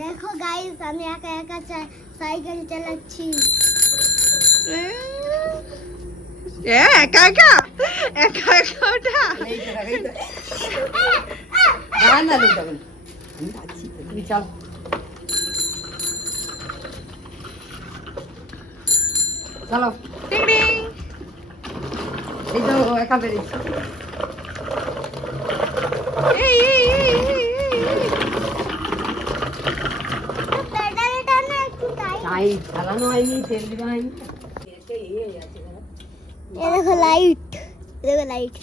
দেখো গাইস, আমি একা একা সাইকেল চালাচ্ছি। একা একা একা একা ওটা না লোকটা আমি যাচ্ছি, তুমি চলো চলো। টিং টিং। এই তো একা বেরিয়েছি। এই এই এই এই পেডালে টানা একটু টাইট। তাই চালানো হয়নি, তেল দিবা হয়নি। এ দেখো লাইট, দেখো লাইট।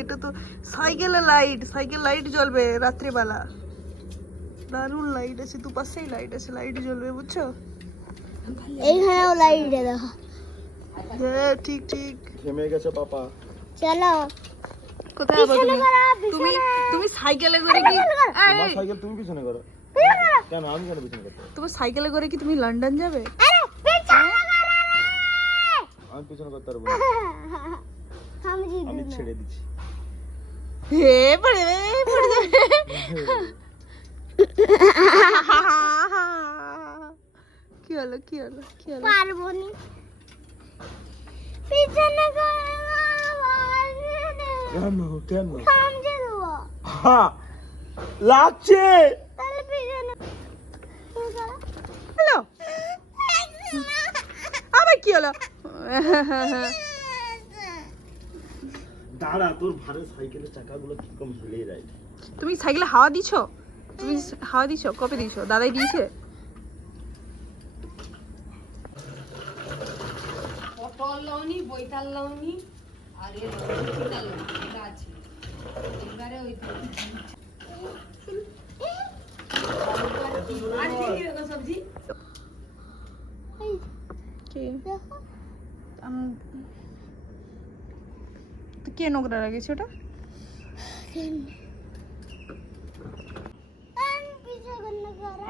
এটা তো সাইকেলের লাইট, সাইকেল লাইট জ্বলবে রাত্রিবেলা। দারুণ লাইট আছে, দুপাশেই লাইট আছে, লাইট জ্বলবে বুঝছো? এইখানেও লাইট দেখো। হ্যাঁ ঠিক ঠিক। থেমে গেছে পাপা। চলো কোথায় যাবো তুমি? তুমি তুমি সাইকেলে করে কি তোমার সাইকেল তুমি পিছনে করো কেন? আমি কেন পিছনে করতে? তোমার সাইকেলে করে কি তুমি লন্ডন যাবে? আমি পিছনে করতে পারবো না, আমি ছেড়ে দিচ্ছি। হে পড়ে পড়ে যাবে। কি হলো কি হলো কি হলো? পারবো না, পিছনে কেন কেন? সামনে দেবো, হ্যাঁ লাগছে। তাহলে পিছনে হ্যালো আবার কি হলো? দাঁড়া, তোর ভারে সাইকেলের চাকাগুলো কি কম হেলে যায়। তুমি সাইকেলে হাওয়া দিছো? তুমি হাওয়া দিছো? কবে দিছো? দাদাই দিয়েছে? পটল লওনি, বইতাল লওনি, আর এর চিন্তা লওনি, এটা আছে। এবারে ওই আর কি কি রকম সবজি? কি দেখো। তো কে নোংরা লাগেছে ওটা?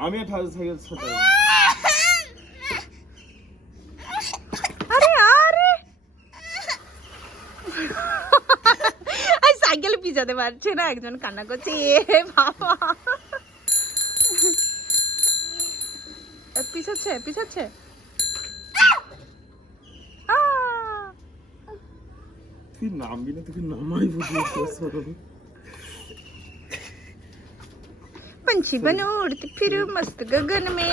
আমি সাইকেল ছোট। আরে আরে আই সাইকেল পিছাতে পারছে না, একজন কান্না করছে। এ বাবা, পিছাচ্ছে পিছাচ্ছে। তুই নামবি না, তোকে নামাই বুঝিয়ে। पंछी बनो उड़ते फिर मस्त गगन में।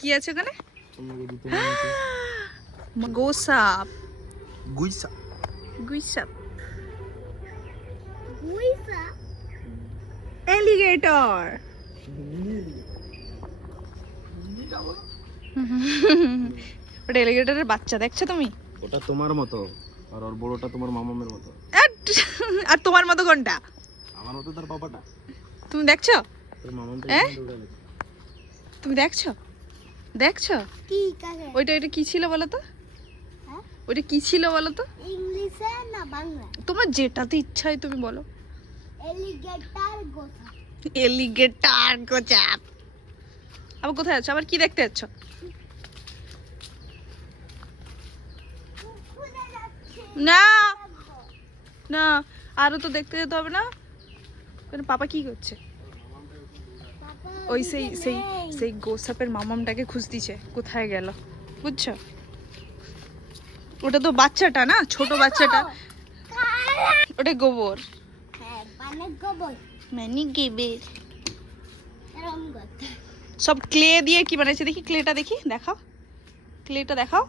কি আছে ওখানে? গোসাপ গুইসা গুইসাপ এলিগেটর। ওটা এলিগেটরের বাচ্চা, দেখছো তুমি? ওটা তোমার মতো, আর ওর বড়টা তোমার মামামের মতো। আর তোমার মতো কোনটা? আমার মতো তার পাপাটা। তুমি দেখছো? তোর মামামটা হ্যাঁ? এখানে দৌড়ে গেছে। তুমি দেখছো? দেখছো? কি কাকে? ওইটা ওইটা কি ছিল বলো তো? হ্যাঁ? ওইটা কি ছিল বলো তো? ইংলিশে না বাংলা? তোমার যেটাতে ইচ্ছা হয় তুমি বলো। এলিগেটর গোসা। এলিগেটর গোচাপ। আবার কোথায় আছো? আবার কি দেখতে যাচ্ছ? না না, আরো তো দেখতে যেতে হবে না? কেন, পাপা কি করছে? ওই সেই সেই সেই গোসাপের মামামটাকে খুঁজতিছে, কোথায় গেল বুঝছো? ওটা তো বাচ্চাটা না, ছোট বাচ্চাটা। ওটা গোবর, হ্যাঁ, মানে গোবর মানে গেবের। এরকম কথা। সব ক্লে দিয়ে কি বানাইছে দেখি, ক্লেটা দেখি, দেখাও ক্লেটা, দেখাও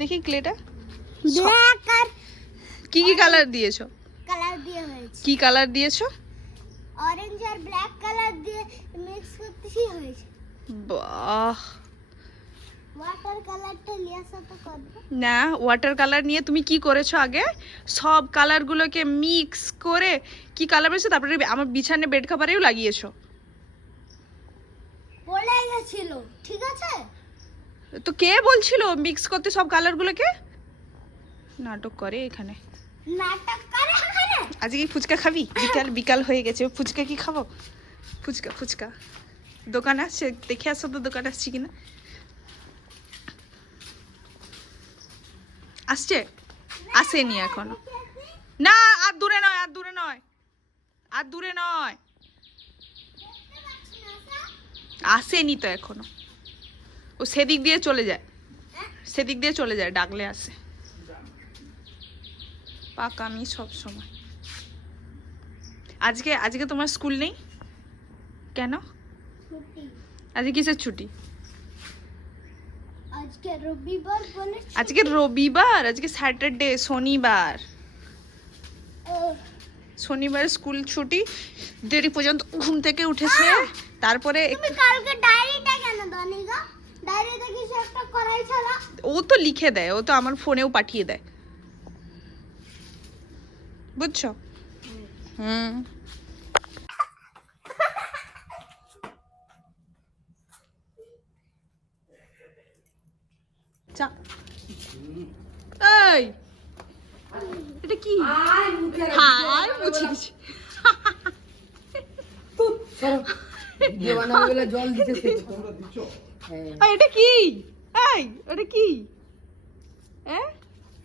দেখি ক্লেটা। ব্ল্যাক আর কি কি কালার দিয়েছো? কালার দিয়ে হয়েছে। কি কালার দিয়েছো? অরেঞ্জ আর ব্ল্যাক কালার দিয়ে মিক্স করতেই হয়েছে। বাহ, ওয়াটার কালারটা লিয়া সাথে করবে। না, ওয়াটার কালার নিয়ে তুমি কি করেছো? আগে সব কালারগুলোকে মিক্স করে কি কালার বেরোছে, তারপরে আমার বিছানে বেড কভারেও লাগিয়েছো। পড়ে গেছিল, ঠিক আছে? তো কে বলছিল মিক্স করতে সব কালারগুলোকে? নাটক করে এখানে। নাটক করে এখানে। আজকে কি ফুচকা খাবি? বিকাল বিকাল হয়ে গেছে, ফুচকা কি খাবো? ফুচকা ফুচকা দোকান আসছে, দেখে আসো তো দোকান আসছি কিনা। আসছে? আসেনি এখনো। না, আর দূরে নয়, আর দূরে নয়, আর দূরে নয়, আসেনি তো এখনো। ও সেদিক দিয়ে চলে যায়, সেদিক দিয়ে চলে যায়, ডাকলে আসে। পাকামি সব সময়। আজকে আজকে তোমার স্কুল নেই কেন? ছুটি। আজকে কিসের ছুটি? আজকে রবিবার বলে আজকে রবিবার, আজকে স্যাটারডে, শনিবার। শনিবার স্কুল ছুটি। দেরি পর্যন্ত ঘুম থেকে উঠেছে, তারপরে তুমি কালকে ডায়েরিটা কেন দাওনি গো? ডায়েরিতে কিছু একটা করাই ছিল। ও তো লিখে দেয়, ও তো আমার ফোনেও পাঠিয়ে দেয়, বুঝছো? হুম। চা। এই, এটা কি? হাই, মুছে দিছি। ভিডিও বানাবে বলে জল দিতে এই, এটা কি? এই, এটা কি?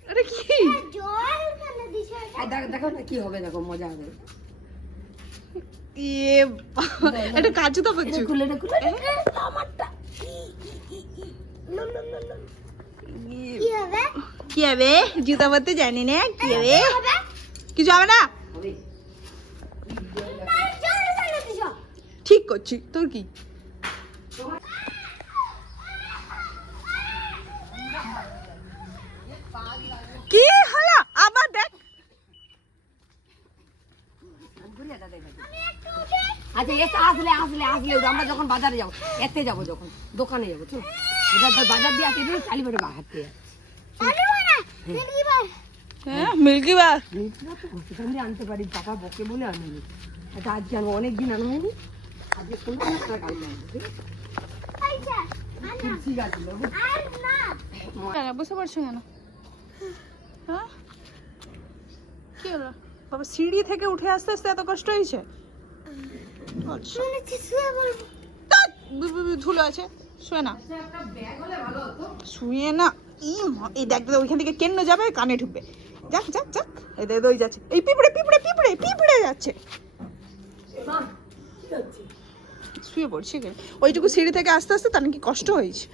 এটা কি? জল কেন দিছ এটা? দেখো না কি হবে, দেখো মজা হবে। ইয়ে বাবা, এটা কাজু তো বাচ্চু। খুলে আমারটা ইয়ে, কি হবে? কি হবে? জুতা পরতে জানি না, কি হবে? কি হবে? কিছু হবে না, আর জল কেন দিছ? ঠিক করছি। তোর কি? কি হলো আবার? দেখ, আচ্ছা এসে আসলে আসলে আসলে আমরা যখন বাজারে যাবো, এতে যাবো, যখন দোকানে যাবো, চল এটা তো বাজার দিয়ে আসে চালি বেড়ে বাহাতে আরে না মিল্কি বার। হ্যাঁ, মিল্কি বার। সেখান দিয়ে আনতে পারি, টাকা বকে বলে আনিনি। এটা আজকে আনবো, অনেকদিন আনা হয়নি, আজকে কোনো টাকা কালকে আনবো, ঠিক আছে? আচ্ছা আনা ঠিক আছে আর না কেন বুঝতে পারছো কেন? হ্যাঁ, কি হলো বাবা? সিঁড়ি থেকে উঠে আসতে আসতে এত কষ্ট হয়েছে? আচ্ছা, শুনেছি শুয়ে বলবো। ধ্যাৎ, ধুলো আছে, শুয়ে না, একটা ব্যাগ হলে ভালো হতো। শুয়ে না। এই দেখ, ওইখান থেকে কেন যাবে, কানে ঢুকবে। যাক যাক যাক, এই দেখ ওই যাচ্ছে, এই পিঁপড়ে পিঁপড়ে পিঁপড়ে পিঁপড়ে যাচ্ছে। শুয়ে পড়ছি কেন? ওইটুকু সিঁড়ি থেকে আস্তে আস্তে তার নাকি কষ্ট হয়েছে।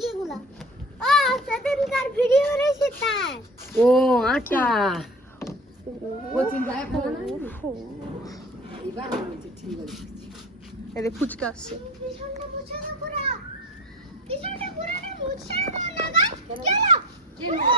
কিগুলা? ও সেদিনকার ভিডিও রয়েছে তার। ও আটা ও চিন্তা এখন না, এবার হয়েছে, ঠিক আছে। এদের ফুচকা আসছে। পিছনটা মুছে দাও পুরা। পিছনটা পুরা না মুছে দাও না গা। চলো।